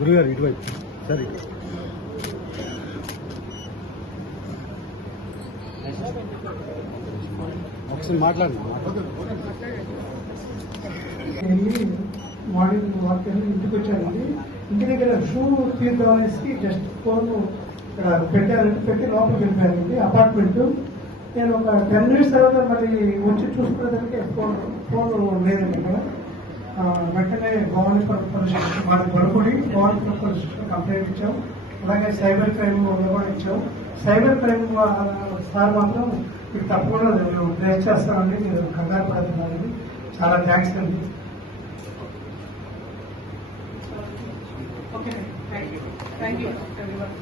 గురుగారు ఇటువైపు సరే. ఒకసారి మాట్లాడండి. మార్నింగ్ వాక్ ఇంటికి వచ్చానండి. ఇంటి దగ్గర షూ తీద్దామనేసి జస్ట్ ఫోన్ ఇక్కడ పెట్టారంటే పెట్టి లోపలికి వెళ్ళిపోయానండి అపార్ట్మెంట్. నేను ఒక 10 minutes తర్వాత మరి వచ్చి చూసుకునేదానికి ఫోన్ లేదండి ఇక్కడ. వెంటనే గవర్నమెంట్ పోలీస్ మాది బరుకుడి గవర్నమెంట్ పోలీస్ కంప్లైంట్ ఇచ్చాం. అలాగే సైబర్ క్రైమ్ కూడా ఇచ్చాం. సైబర్ క్రైమ్ సార్ మాత్రం మీకు తప్పకుండా ట్రేస్ చేస్తామండి, మీరు కంగారు పడుతున్నారండి. చాలా థ్యాంక్స్ అండి. Okay, thank you everyone.